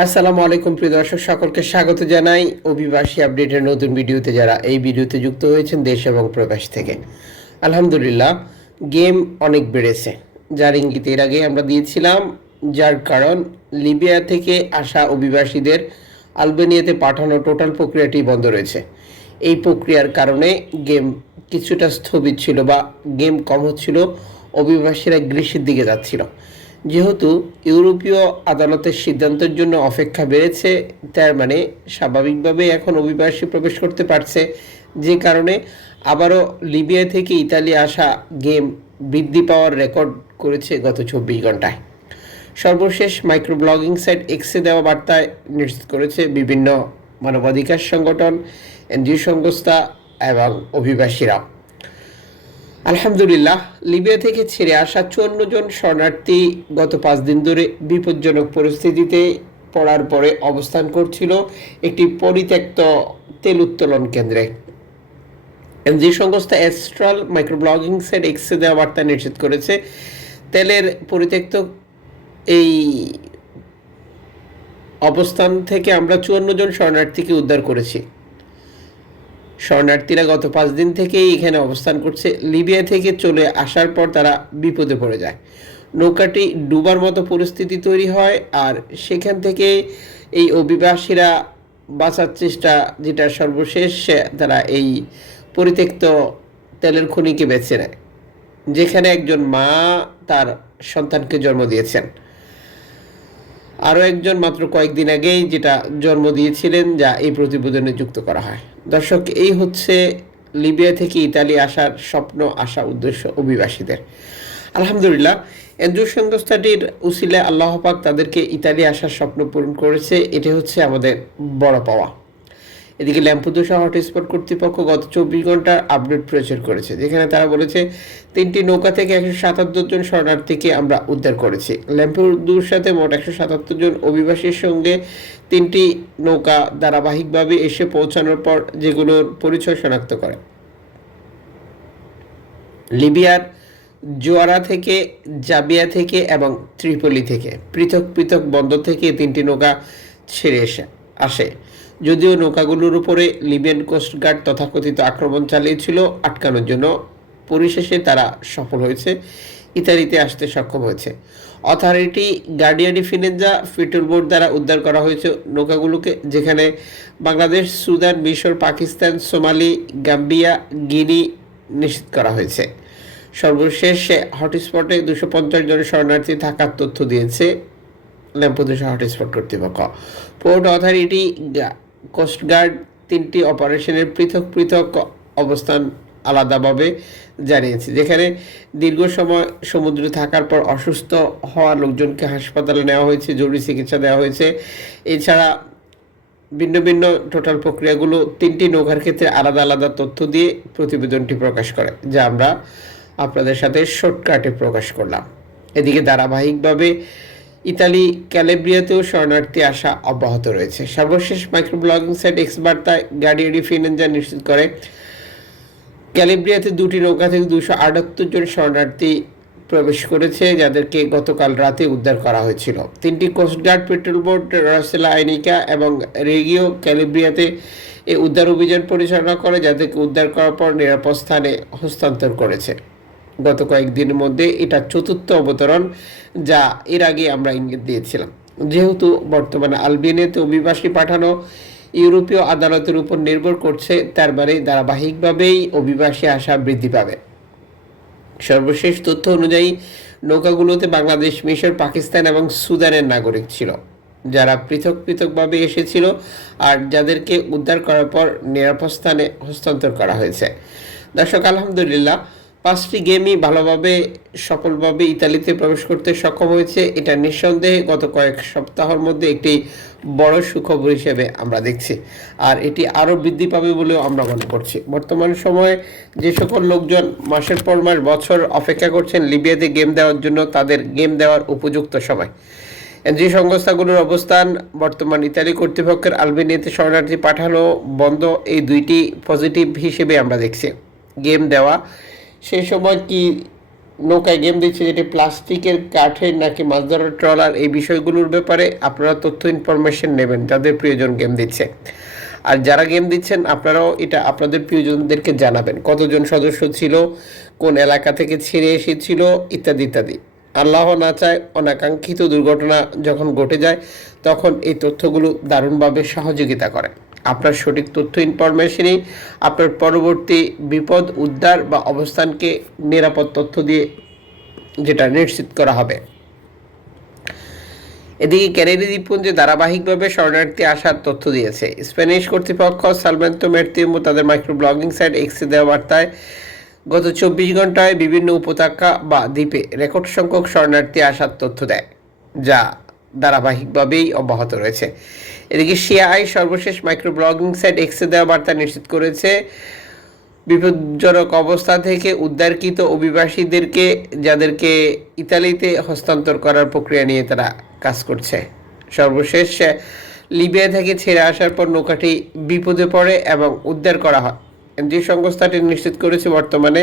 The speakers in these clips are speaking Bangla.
আসসালামু আলাইকুম, প্রিয় দর্শক, সকলকে স্বাগত জানাই। অভিবাসী আপডেটের নতুন ভিডিওতে যারা এই ভিডিওতে যুক্ত হয়েছেন দেশ এবং প্রবাস থেকে। আলহামদুলিল্লাহ, গেম অনেক বেড়েছে। যার ইঙ্গিত এর আগে আমরা দিয়েছিলাম, যার কারণ লিবিয়া থেকে আসা অভিবাসীদের আলবেনিয়াতে পাঠানো টোটাল প্রক্রিয়াটি বন্ধ রয়েছে। এই প্রক্রিয়ার কারণে গেম কিছুটা স্থবির ছিল বা গেম কম হচ্ছিল, অভিবাসীরা গ্রীষ্মের দিকে যাচ্ছিল। যেহেতু ইউরোপীয় আদালতের সিদ্ধান্তের জন্য অপেক্ষা বেড়েছে, তার মানে স্বাভাবিকভাবে এখন অভিবাসী প্রবেশ করতে পারছে। যে কারণে আবারও লিবিয়া থেকে ইতালি আসা গেম বৃদ্ধি পাওয়ার রেকর্ড করেছে গত চব্বিশ ঘন্টায় সর্বশেষ মাইক্রো ব্লগিং সাইট এক্সে দেওয়া বার্তায় নিশ্চিত করেছে বিভিন্ন মানবাধিকার সংগঠন এনজিও সংস্থা এবং অভিবাসীরা আলহামদুলিল্লাহ, লিবিয়া থেকে ছেড়ে আসা চুয়ান্ন জন শরণার্থী গত পাঁচ দিন ধরে বিপজ্জনক পরিস্থিতিতে পড়ার পরে অবস্থান করছিল একটি পরিত্যক্ত তেল উত্তোলন কেন্দ্রে। যে সংস্থা অ্যাস্ট্রাল মাইক্রোব্লগিং সাইট এক্সে দেওয়া বার্তা নিশ্চিত করেছে, তেলের পরিত্যক্ত এই অবস্থান থেকে আমরা চুয়ান্ন জন শরণার্থীকে উদ্ধার করেছি। শরণার্থীরা গত পাঁচ দিন থেকেই এখানে অবস্থান করছে। লিবিয়া থেকে চলে আসার পর তারা বিপদে পড়ে যায়। নৌকাটি ডুবার মতো পরিস্থিতি তৈরি হয় আর সেখান থেকে এই অভিবাসীরা বাঁচার চেষ্টা যেটা সর্বশেষ, তারা এই পরিত্যক্ত তেলের খনিকে বেছে নেয়, যেখানে একজন মা তার সন্তানকে জন্ম দিয়েছেন। আরও একজন মাত্র কয়েকদিন আগেই যেটা জন্ম দিয়েছিলেন, যা এই প্রতিবেদনে যুক্ত করা হয়। দর্শক, এই হচ্ছে লিবিয়া থেকে ইতালি আসার স্বপ্ন আসা উদ্দেশ্য অভিবাসীদের। আলহামদুলিল্লাহ এনজিও সংস্থাটির উসিলে আল্লাহ পাক তাদেরকে ইতালি আসার স্বপ্ন পূরণ করেছে। এটা হচ্ছে আমাদের বড় পাওয়া। এদিকে ল্যাম্পুদোসা হটস্পট কর্তৃপক্ষ গত চব্বিশ ঘণ্টার আপডেট প্রচার করেছে, যেখানে তারা বলেছে তিনটি নৌকা থেকে একশো সাতাত্তর জন শরণার্থীকে আমরা উদ্ধার করেছি। ল্যাম্পুদোসাতে মোট একশো সাতাত্তর জন অভিবাসীর সঙ্গে তিনটি নৌকা ধারাবাহিকভাবে এসে পৌঁছানোর পর যেগুলোর পরিচয় শনাক্ত করে। লিবিয়ার জোয়ারা থেকে, জাবিয়া থেকে এবং ত্রিপলি থেকে পৃথক পৃথক বন্দর থেকে তিনটি নৌকা ছেড়ে এসে আসে। যদিও নৌকাগুলোর উপরে লিবিয়ান কোস্টগার্ড তথাকথিত আক্রমণ চালিয়েছিল, আটকানোর জন্য পরিশেষে তারা সফল হয়েছে, ইতালিতে আসতে সক্ষম হয়েছে। অথরিটি গার্ডিয়ানি ফিনেজা ফিটুল বোর্ড দ্বারা উদ্ধার করা হয়েছে নৌকাগুলোকে, যেখানে বাংলাদেশ, সুদান, মিশর, পাকিস্তান, সোমালি, গাম্বিয়া, গিনি নিশ্চিত করা হয়েছে। সর্বশেষ হটস্পটে দুশো পঞ্চাশ জন শরণার্থী থাকার তথ্য দিয়েছে ল্যাম্পুদোসা হটস্পট কর্তৃপক্ষ পোর্ট অথরিটি কোস্টগার্ড তিনটি অপারেশনের পৃথক পৃথক অবস্থান আলাদাভাবে জানিয়েছে। যেখানে দীর্ঘ সময় সমুদ্রে থাকার পর অসুস্থ হওয়া লোকজনকে হাসপাতালে নেওয়া হয়েছে, জরুরি চিকিৎসা দেওয়া হয়েছে। এছাড়া ভিন্ন ভিন্ন টোটাল প্রক্রিয়াগুলো তিনটি নৌকার ক্ষেত্রে আলাদা আলাদা তথ্য দিয়ে প্রতিবেদনটি প্রকাশ করে, যা আমরা আপনাদের সাথে শর্টকাটে প্রকাশ করলাম। এদিকে ধারাবাহিকভাবে ইতালি ক্যালেব্রিয়াতেও শরণার্থী আসা অব্যাহত রয়েছে। সর্বশেষ মাইক্রো ব্লগিং সাইট এক্স বার্তায় গাড়িয়ারি ফিনেঞ্জা নিশ্চিত করে, ক্যালেব্রিয়াতে দুটি নৌকা থেকে দুশো আটাত্তর জন শরণার্থী প্রবেশ করেছে, যাদেরকে গতকাল রাতে উদ্ধার করা হয়েছিল। তিনটি কোস্টগার্ড পেট্রোল বোট রসেলা আইনিকা এবং রেগিও ক্যালিব্রিয়াতে এই উদ্ধার অভিযান পরিচালনা করে, যাদেরকে উদ্ধার করার পর নিরাপদ স্থানে হস্তান্তর করেছে। গত কয়েকদিনের মধ্যে এটা চতুর্থ অবতরণ যা এর আগে আমরা ইঙ্গিত দিয়েছিলাম। যেহেতু বর্তমানে আলবেনিয়াতে অভিবাসী পাঠানো ইউরোপীয় আদালতের উপর নির্ভর করছে, তার মানে ধারাবাহিকভাবেই অভিবাসী আসা বৃদ্ধি পাবে। সর্বশেষ তথ্য অনুযায়ী, নৌকাগুলোতে বাংলাদেশ, মিশর, পাকিস্তান এবং সুদানের নাগরিক ছিল, যারা পৃথক পৃথকভাবে এসেছিল আর যাদেরকে উদ্ধার করার পর নিরাপদ স্থানে হস্তান্তর করা হয়েছে। দর্শক, আলহামদুলিল্লাহ পাঁচটি গেমই ভালোভাবে, সফলভাবে ইতালিতে প্রবেশ করতে সক্ষম হয়েছে। এটা নিঃসন্দেহে গত কয়েক সপ্তাহের মধ্যে একটি বড় সুখবর হিসেবে আমরা দেখছি। আর এটি আরও বৃদ্ধি পাবে বলেও আমরা মনে করছি। বর্তমান সময়ে যে সকল লোকজন মাসের পর মাস বছর অপেক্ষা করছেন লিবিয়াতে গেম দেওয়ার জন্য, তাদের গেম দেওয়ার উপযুক্ত সময়। যে সংস্থাগুলোর অবস্থান, বর্তমান ইতালি কর্তৃপক্ষের আলবেনিয়াতে শরণার্থী পাঠানো বন্ধ, এই দুইটি পজিটিভ হিসেবে আমরা দেখছি। গেম দেওয়া সেই সময় কি নৌকায় গেম দিচ্ছে যেটি প্লাস্টিকের কাঠের নাকি মাছ ধরার ট্রলার? এই বিষয়গুলোর ব্যাপারে আপনারা তথ্য ইনফরমেশন নেবেন, যাদের প্রিয়জন গেম দিচ্ছে। আর যারা গেম দিচ্ছেন, আপনারাও এটা আপনাদের প্রিয়জনদেরকে জানাবেন। কতজন সদস্য ছিল, কোন এলাকা থেকে ছেড়ে এসেছিল, ইত্যাদি ইত্যাদি। আল্লাহ না চায় অনাকাঙ্ক্ষিত দুর্ঘটনা যখন ঘটে যায়, তখন এই তথ্যগুলো দারুণভাবে সহযোগিতা করে। আপনার সঠিক তথ্য ইনফরমেশনই আপনার পরবর্তী বিপদ, উদ্ধার বা অবস্থানকে নিরাপদ তথ্য দিয়ে যেটা নিশ্চিত করা হবে। এদিকে ক্যারেরি দ্বীপপুঞ্জে ধারাবাহিকভাবে শরণার্থী আসার তথ্য দিয়েছে। স্প্যানিশ কর্তৃপক্ষ সালমেন্তো মের্তিমো তাদের মাইক্রো ব্লগিং সাইট এক্সে দেওয়া বার্তায় গত চব্বিশ ঘন্টায় বিভিন্ন উপত্যকা বা দ্বীপে রেকর্ড সংখ্যক শরণার্থী আসার তথ্য দেয়, যা ধারাবাহিকভাবেই অব্যাহত রয়েছে। এদিকে সিআই সর্বশেষ মাইক্রো ব্লগিং সাইট এক্সে দেওয়া বার্তা নিশ্চিত করেছে, বিপজ্জনক অবস্থা থেকে উদ্ধারকৃত অভিবাসীদেরকে, যাদেরকে ইতালিতে হস্তান্তর করার প্রক্রিয়া নিয়ে তারা কাজ করছে। সর্বশেষ, লিবিয়া থেকে ছেড়ে আসার পর নৌকাটি বিপদে পড়ে এবং উদ্ধার করা হয়। যে সংস্থাটি নিশ্চিত করেছে, বর্তমানে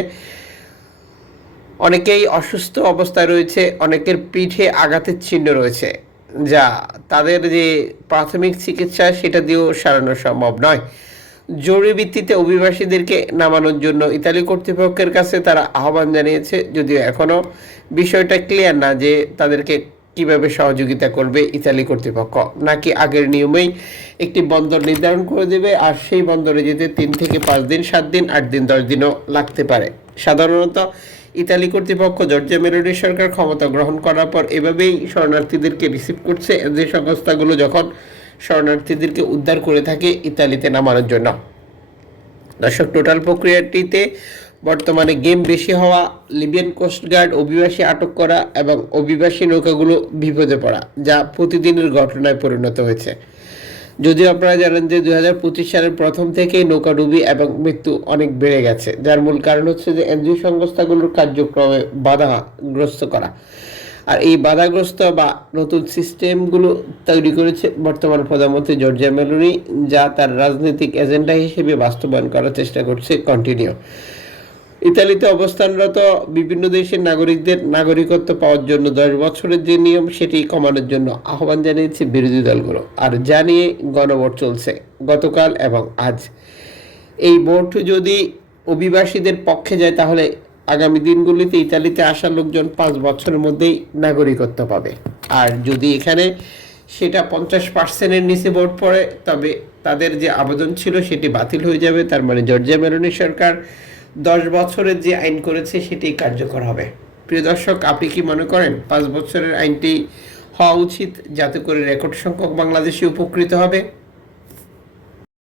অনেকেই অসুস্থ অবস্থায় রয়েছে, অনেকের পিঠে আঘাতের চিহ্ন রয়েছে। যা তাদের যে প্রাথমিক চিকিৎসা সেটা দিয়েও সারানো সম্ভব নয়। জরুরি ভিত্তিতে অভিবাসীদেরকে নামানোর জন্য ইতালি কর্তৃপক্ষের কাছে তারা আহ্বান জানিয়েছে, যদিও এখনও বিষয়টা ক্লিয়ার না যে তাদেরকে কীভাবে সহযোগিতা করবে ইতালি কর্তৃপক্ষ। নাকি আগের নিয়মেই একটি বন্দর নির্ধারণ করে দেবে, আর সেই বন্দরে যেতে তিন থেকে পাঁচ দিন, সাত দিন, আট দিন, দশ দিনও লাগতে পারে। সাধারণত ইতালি কর্তৃপক্ষ জর্জিয়া মেলোডি সরকার ক্ষমতা গ্রহণ করার পর এভাবেই শরণার্থীদেরকে রিসিভ করছে যে সংস্থাগুলো যখন শরণার্থীদেরকে উদ্ধার করে থাকে ইতালিতে নামানোর জন্য। দর্শক, টোটাল প্রক্রিয়াটিতে বর্তমানে গেম বেশি হওয়া, লিবিয়ান কোস্টগার্ড অভিবাসী আটক করা এবং অভিবাসী নৌকাগুলো বিপদে পড়া, যা প্রতিদিনের ঘটনায় পরিণত হয়েছে। যদিও আপনারা জানেন যে পঁচিশ সালের প্রথম থেকেই নৌকাডুবি এবং মৃত্যু অনেক বেড়ে গেছে, যার মূল কারণ হচ্ছে যে এনজিও সংস্থাগুলোর কার্যক্রমে বাধাগ্রস্ত করা। আর এই বাধাগ্রস্ত বা নতুন সিস্টেমগুলো তৈরি করেছে বর্তমান প্রধানমন্ত্রী জর্জিয়া মেলোনি, যা তার রাজনৈতিক এজেন্ডা হিসেবে বাস্তবায়ন করার চেষ্টা করছে কন্টিনিউ। ইতালিতে অবস্থানরত বিভিন্ন দেশের নাগরিকদের নাগরিকত্ব পাওয়ার জন্য দশ বছরের যে নিয়ম, সেটি কমানোর জন্য আহ্বান জানিয়েছে বিরোধী দলগুলো। আর জানিয়ে গণভোট চলছে গতকাল এবং আজ। এই ভোট যদি অভিবাসীদের পক্ষে যায়, তাহলে আগামী দিনগুলিতে ইতালিতে আসা লোকজন পাঁচ বছরের মধ্যেই নাগরিকত্ব পাবে। আর যদি এখানে সেটা পঞ্চাশ পার্সেন্টের নিচে ভোট পড়ে, তবে তাদের যে আবেদন ছিল, সেটি বাতিল হয়ে যাবে। তার মানে জর্জিয়া মেলোনি সরকার দশ বছরের যে আইন করেছে সেটি কার্যকর হবে। প্রিয় দর্শক, আপনি কি মনে করেন পাঁচ বছরের আইনটি হওয়া উচিত যাতে করে রেকর্ড সংখ্যক বাংলাদেশি উপকৃত হবে?